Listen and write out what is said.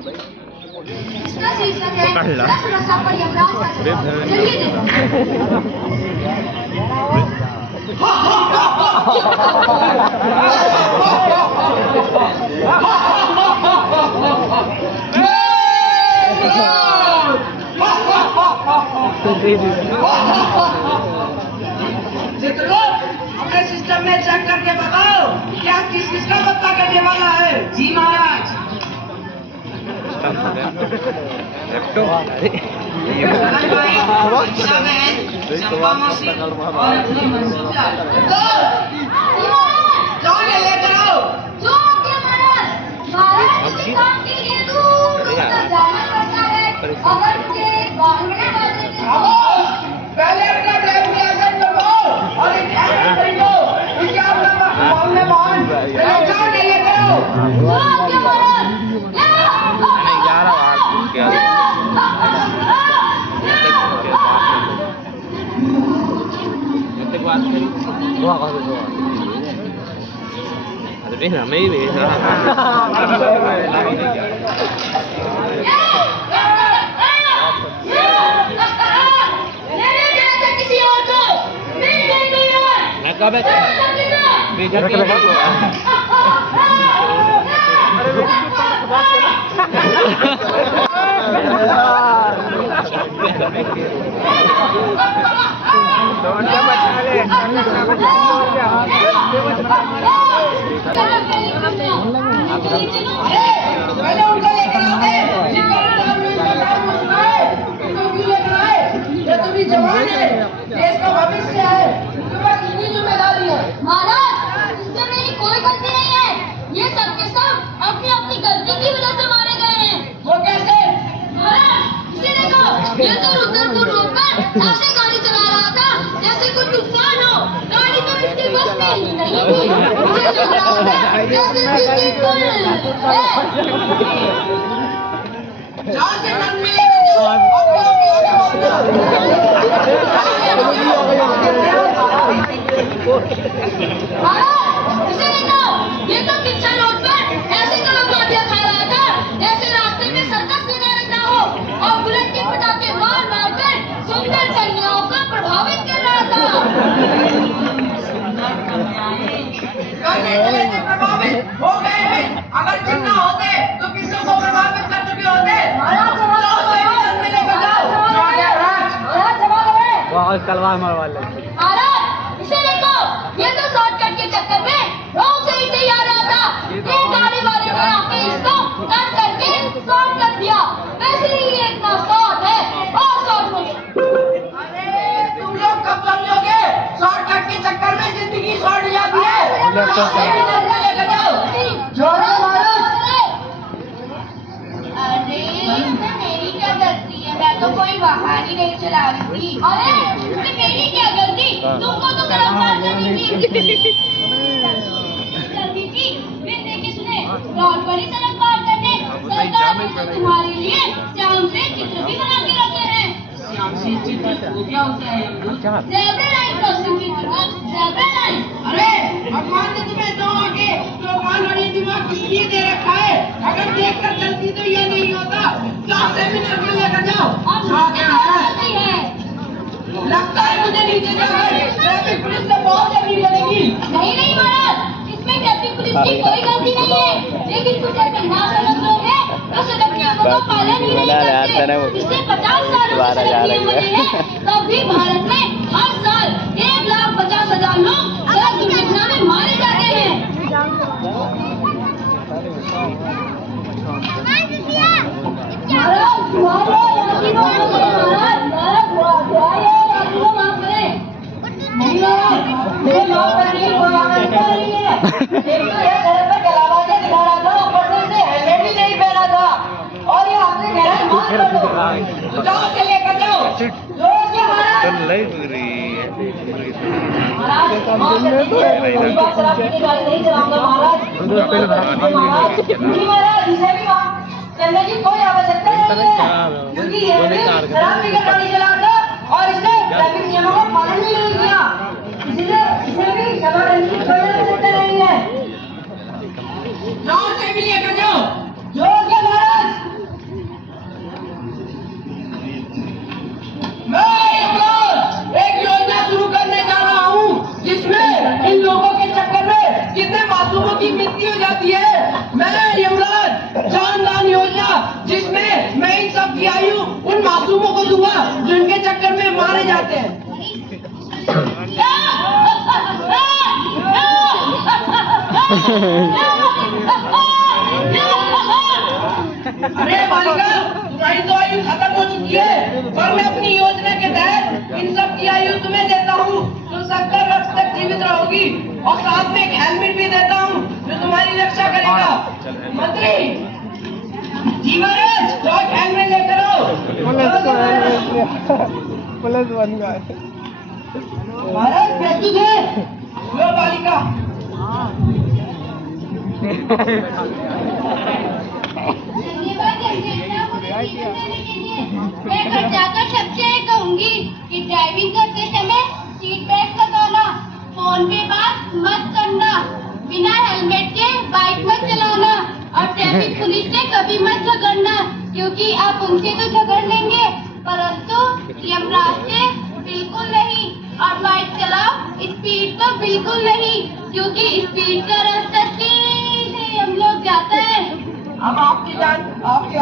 इसका शीर्षक है सुरक्षा पर यमराज का जवाब। चलिए अपने सिस्टम में चेक करके बताओ क्या किसका पत्ता करने वाला है। जी महाराज। लेकर आओ जो आपके महाराज काम के लिए दूर जाना पड़ता है। अगर मुझे पहले अपना ड्राइविंग लाइसेंस बनवाओ और एक खरीदो। इसके अपना मामले मान जाओ लेकर आओ। जो आपके महाराज mấy bị किसी और को नहीं देंगे यार। मैं कब पहले उनको लेकर आते ये तो भी जवान है, देश का भविष्य है, तुम्हें कितनी जिम्मेदारी है। महाराज इसमें मेरी कोई गलती नहीं है। ये सब के सब अपनी अपनी गलती की वजह से मारे गए हैं। वो कैसे? महाराज इसे देखो, ये तो उधर को रोककर ऐसे गाड़ी चला रहा था जैसे कोई तूफान हो। गाड़ी तो इसकी बस में ही नहीं थी। मुझे लग रहा था जैसे बिजली गुल। जहाँ से मन मिले इसे देखो, ये तो किच्चा रोड पर ऐसे कलमबाजियां खा रहा था जैसे रास्ते में सर्कस लगा रहता हो और बुलेट के पटाखे मार मार कर सुंदर कन्याओं को प्रभावित कर रहा था। प्रभावित हो गए हैं। अगर जितना होते तो किसी को प्रभावित कर चुके होते। तलवार मारवा ले। इसे देखो, ये तो शॉर्टकट के चक्कर में रोड से ही आ रहा था। एक गाड़ी वाले ने आके इसको कट करके शॉर्ट कर दिया। वैसे ही ये इतना शॉर्ट है और शॉर्ट हो गया। अरे तुम लोग कब समझोगे? शॉर्टकट के चक्कर में जिंदगी शॉर्ट जाती है। जोरो मारो। अरे इसमें मेरी क्या गलती है? मैं तो कोई वाहन ही नहीं चला रही थी। अरे इसमें मेरी क्या गलती? तुमको तो सड़क पार करनी थी। जल्दी थी, फिर देखे सुने रोड पर ही सड़क पार करने सरकार ने तो तुम्हारे लिए श्याम से चित्र भी बना के रखे हैं। श्याम से चित्र क्या होता है? ज़ेब्रा लाइन क्रॉसिंग की तरफ ज़ेब्रा लाइन। अरे भगवान ने तुम्हें दो आगे तो कान और ये दिमाग किस लिए दे रखा है? अगर देखकर चलती तो ये नहीं होता। क्लास सेमिनार में लेकर जाओ। अब मुझे क्या गलती है? लगता है मुझे नीचे जाकर ट्रैफिक पुलिस से बहुत जल्दी बनेगी। नहीं महाराज, इसमें ट्रैफिक पुलिस की कोई गलती नहीं है। लेकिन कुछ ऐसे नासमझ लोग हैं जो सड़क नियमों का पालन ही नहीं करते। पिछले 50 सालों से सड़क नियम बने हैं, तब भी भारत में हर साल 1,50,000 लोग सड़क दुर्घटना में मारे जाते हैं। लेकर जाओ। चलने की कोई आवश्यकता नहीं है क्योंकि ये शराब पीकर गाड़ी चलाता और इसने ट्रैफिक नियमों का पालन भी नहीं किया, इसलिए इसे भी सजा देने की कोई आवश्यकता नहीं है। जोर से भी लेकर जाओ। जोर के महाराज। दूंगा जो इनके चक्कर में मारे जाते हैं। अरे बालिका, तुम्हारी तो आयु खत्म हो चुकी है, पर मैं अपनी योजना के तहत इन सब की आयु तुम्हें देता हूँ जो 70 वर्ष तक जीवित रहोगी, और साथ में एक हेलमेट भी देता हूँ जो तुम्हारी रक्षा करेगा। मंत्री जी महाराज, जो हेलमेट लेकर आओ। पुलिस बन गए। महाराज प्रस्तुत है। लो बालिका। धन्यवाद अंजना, मुझे सीखने देने के लिए। मैं घर जाकर सबसे कहूंगी कि ड्राइविंग करते समय सीट बेल्ट लगाना, फोन पे बात मत करना, बिना हेलमेट के बाइक मत चलाना, और ट्रैफिक पुलिस से कभी मत झगड़ना, क्योंकि आप उनसे तो झगड़ लेंगे परंतु यमराज से बिल्कुल नहीं। और बाइक चलाओ, स्पीड तो बिल्कुल नहीं, क्योंकि स्पीड का रास्ता सीधे हम लोग जाता है। अब आपकी जान आपके